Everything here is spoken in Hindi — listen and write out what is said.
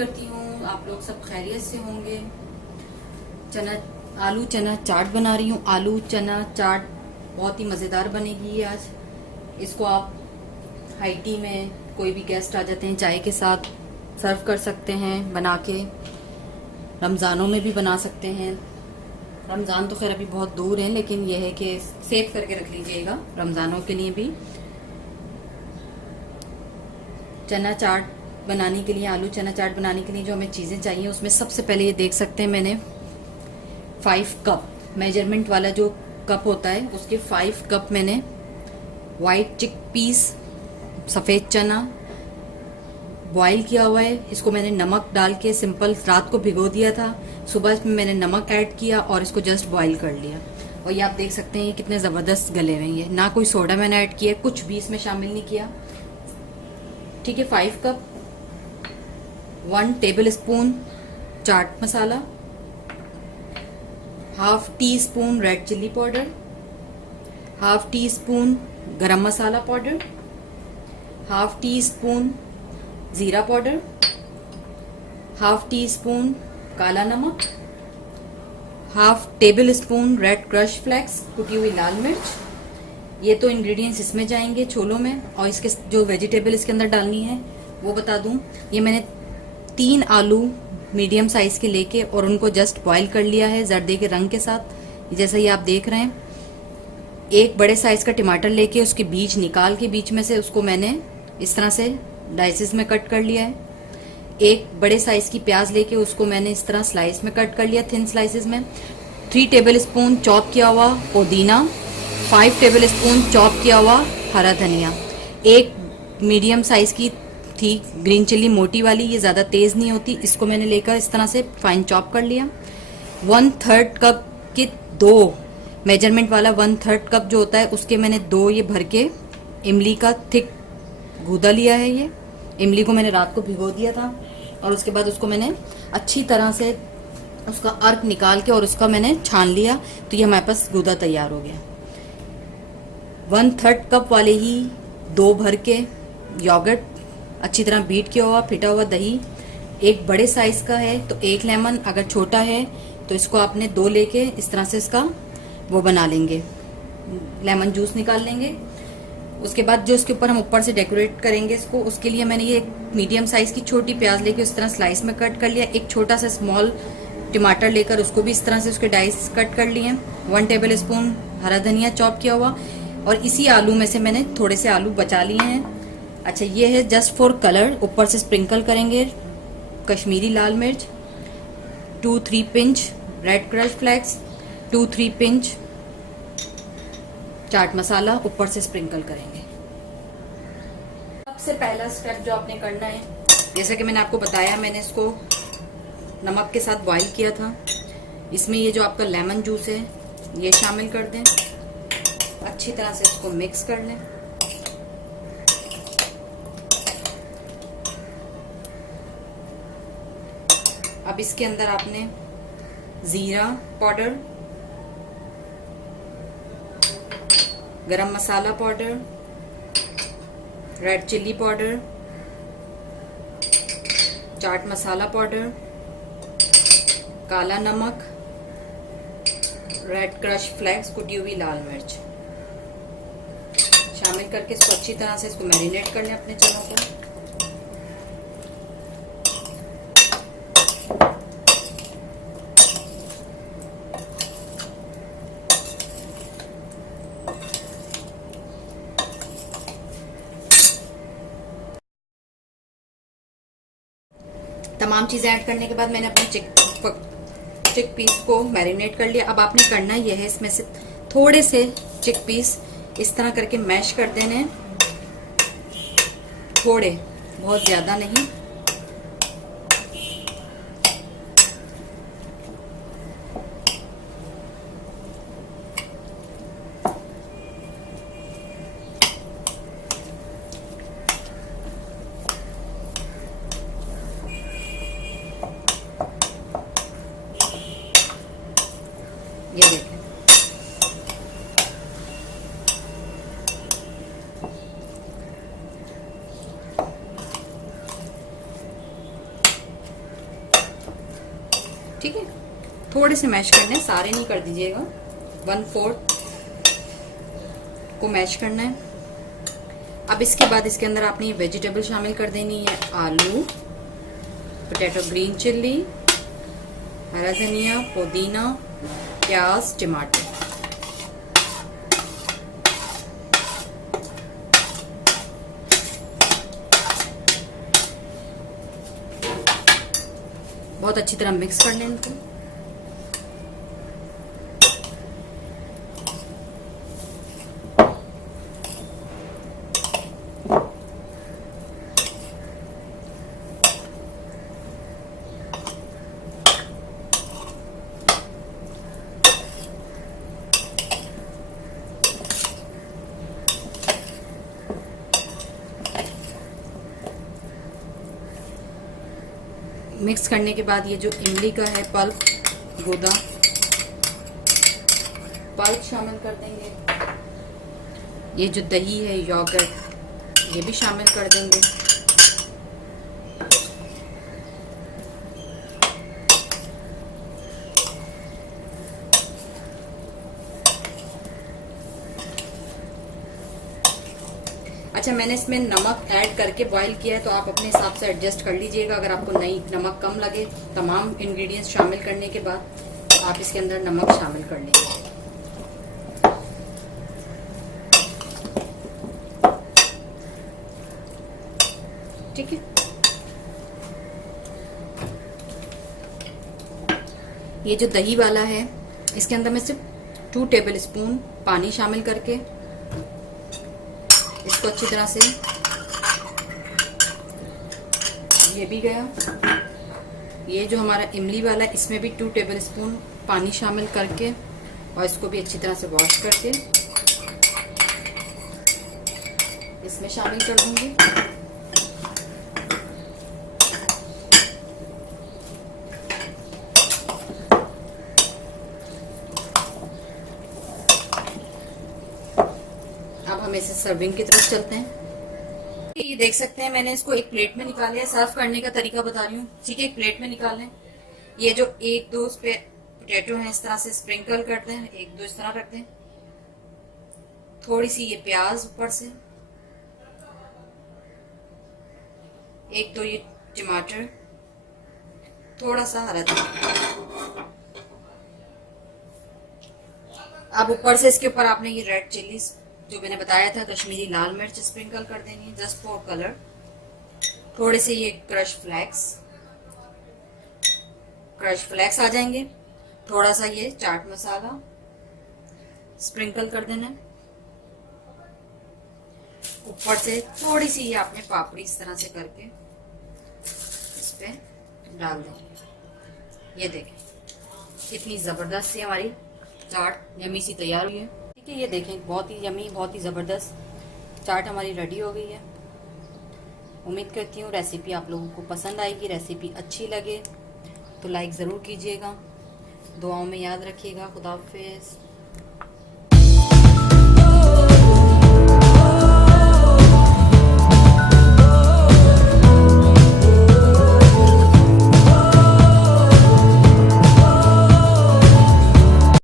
करती हूँ आप लोग सब खैरियत से होंगे। आलू चना चाट बना रही हूँ। आलू चना चाट बहुत ही मज़ेदार बनेगी ये आज। इसको आप हाई टी में, कोई भी गेस्ट आ जाते हैं चाय के साथ सर्व कर सकते हैं बना के। रमज़ानों में भी बना सकते हैं। रमज़ान तो खैर अभी बहुत दूर है, लेकिन यह है कि सेव करके रख लीजिएगा रमज़ानों के लिए भी। चना चाट बनाने के लिए, आलू चना चाट बनाने के लिए जो हमें चीज़ें चाहिए, उसमें सबसे पहले ये देख सकते हैं मैंने 5 कप मेजरमेंट वाला जो कप होता है उसके 5 कप मैंने वाइट चिक पीस, सफ़ेद चना बॉईल किया हुआ है। इसको मैंने नमक डाल के सिंपल रात को भिगो दिया था। सुबह इसमें मैंने नमक ऐड किया और इसको जस्ट बॉईल कर लिया। और ये आप देख सकते हैं ये कितने ज़बरदस्त गले हुए हैं। ये ना कोई सोडा मैंने ऐड किया, कुछ भी इसमें शामिल नहीं किया। ठीक है, 5 cup 1 tablespoon chaat masala, half teaspoon red chilli powder, half teaspoon garam masala powder, half teaspoon जीरा पाउडर, हाफ टी स्पून काला नमक, half tablespoon red crush flakes, कुटी हुई लाल मिर्च। ये तो इंग्रेडिएंट्स इसमें जाएंगे छोलों में। और इसके जो वेजिटेबल इसके अंदर डालनी है वो बता दूं। ये मैंने 3 आलू मीडियम साइज के लेके और उनको जस्ट बॉईल कर लिया है जर्दे के रंग के साथ, जैसा ये आप देख रहे हैं। एक बड़े साइज का टमाटर लेके उसके बीज निकाल के बीच में से उसको मैंने इस तरह से डाइसेस में कट कर लिया है। एक बड़े साइज की प्याज लेके उसको मैंने इस तरह स्लाइस में कट कर लिया, थिन स्लाइसेस में। 3 टेबल स्पून चॉप किया हुआ पुदीना, 5 टेबल स्पून चॉप किया हुआ हरा धनिया, एक मीडियम साइज की थी ग्रीन चिल्ली मोटी वाली, ये ज़्यादा तेज़ नहीं होती, इसको मैंने लेकर इस तरह से फाइन चॉप कर लिया। 1/3 कप के 2 मेजरमेंट वाला 1/3 कप जो होता है उसके मैंने 2 ये भर के इमली का थिक गूदा लिया है। ये इमली को मैंने रात को भिगो दिया था और उसके बाद उसको मैंने अच्छी तरह से उसका अर्क निकाल के और उसका मैंने छान लिया, तो ये हमारे पास गूदा तैयार हो गया। 1/3 कप वाले ही 2 भर के योगर्ट, अच्छी तरह बीट किया हुआ फिटा हुआ दही, एक बड़े साइज का है तो 1 लेमन, अगर छोटा है तो इसको आपने 2 लेके इस तरह से इसका वो बना लेंगे, लेमन जूस निकाल लेंगे। उसके बाद जो इसके ऊपर हम ऊपर से डेकोरेट करेंगे इसको, उसके लिए मैंने ये एक मीडियम साइज की छोटी प्याज लेके इस तरह स्लाइस में कट कर लिया। एक छोटा सा स्मॉल टमाटर लेकर उसको भी इस तरह से उसके डाइस कट कर लिए। 1 टेबल स्पून हरा धनिया चॉप किया हुआ, और इसी आलू में से मैंने थोड़े से आलू बचा लिए हैं। अच्छा, ये है जस्ट फॉर कलर, ऊपर से स्प्रिंकल करेंगे कश्मीरी लाल मिर्च, 2-3 pinch red crush flakes, 2-3 pinch chaat masala ऊपर से स्प्रिंकल करेंगे। सबसे पहला स्टेप जो आपने करना है, जैसा कि मैंने आपको बताया, मैंने इसको नमक के साथ बॉईल किया था। इसमें ये जो आपका लेमन जूस है ये शामिल कर दें, अच्छी तरह से इसको मिक्स कर लें। अब इसके अंदर आपने जीरा पाउडर, गरम masala powder, red chilli powder, chaat masala powder, काला नमक, रेड क्रश फ्लेक्स, कुटी हुई लाल मिर्च शामिल करके इसको अच्छी तरह से इसको मैरिनेट कर लें अपने चनों को। तमाम चीज़ें ऐड करने के बाद मैंने अपने चिक पीस को मैरिनेट कर लिया। अब आपने करना यह है, इसमें से थोड़े से चिक पीस इस तरह करके मैश कर देने हैं, थोड़े, बहुत ज़्यादा नहीं। ये देखें, थोड़े से मैश करने हैं, सारे नहीं कर दीजिएगा। 1/4 को मैश करना है। अब इसके बाद इसके अंदर आपने ये वेजिटेबल शामिल कर देनी है, आलू, पोटैटो, ग्रीन चिल्ली, हरा धनिया, पुदीना, प्याज, टमाटर। बहुत अच्छी तरह मिक्स कर लें इनको। मिक्स करने के बाद ये जो इमली का है पल्प, गूदा पल्प शामिल कर देंगे। ये जो दही है, योगर्ट, ये भी शामिल कर देंगे। अच्छा, मैंने इसमें नमक ऐड करके बॉईल किया है, तो आप अपने हिसाब से एडजस्ट कर लीजिएगा। अगर आपको नहीं नमक कम लगे, तमाम इंग्रेडिएंट्स शामिल करने के बाद आप इसके अंदर नमक शामिल कर लीजिए। ठीक है। ये जो दही वाला है, इसके अंदर मैं सिर्फ 2 टेबल स्पून पानी शामिल करके इसको अच्छी तरह से, ये भी गया। ये जो हमारा इमली वाला है, इसमें भी 2 टेबल स्पून पानी शामिल करके और इसको भी अच्छी तरह से वॉश करके इसमें शामिल कर दूंगी। अब हम इसे सर्विंग की तरफ चलते हैं। ये देख सकते हैं, मैंने इसको एक प्लेट में निकाल लिया। सर्व करने का तरीका बता रही हूँ, ठीक है। एक प्लेट में निकाल लें। ये जो 1-2 इस पे पोटैटो है, इस तरह से स्प्रिंकल करते हैं, 1-2 इस तरह रखते हैं। थोड़ी सी ये प्याज ऊपर से, 1-2 ये टमाटर, थोड़ा सा हरा धनिया। अब ऊपर से इसके ऊपर आपने ये रेड चिल्ली जो मैंने बताया था, कश्मीरी लाल मिर्च स्प्रिंकल कर देनी, जस्ट फॉर कलर। थोड़े से ये क्रश फ्लेक्स आ जाएंगे। थोड़ा सा ये चाट मसाला स्प्रिंकल कर देना। ऊपर से थोड़ी सी ये आपने पापड़ी इस तरह से करके इस पे डाल देंगे। ये देखें, कितनी जबरदस्त सी हमारी चाट यमी सी तैयार हुई है। ठीक है, ये देखें, बहुत ही यमी, बहुत ही ज़बरदस्त चाट हमारी रेडी हो गई है। उम्मीद करती हूँ रेसिपी आप लोगों को पसंद आएगी। रेसिपी अच्छी लगे तो लाइक ज़रूर कीजिएगा। दुआओं में याद रखिएगा। खुदा हाफिज़।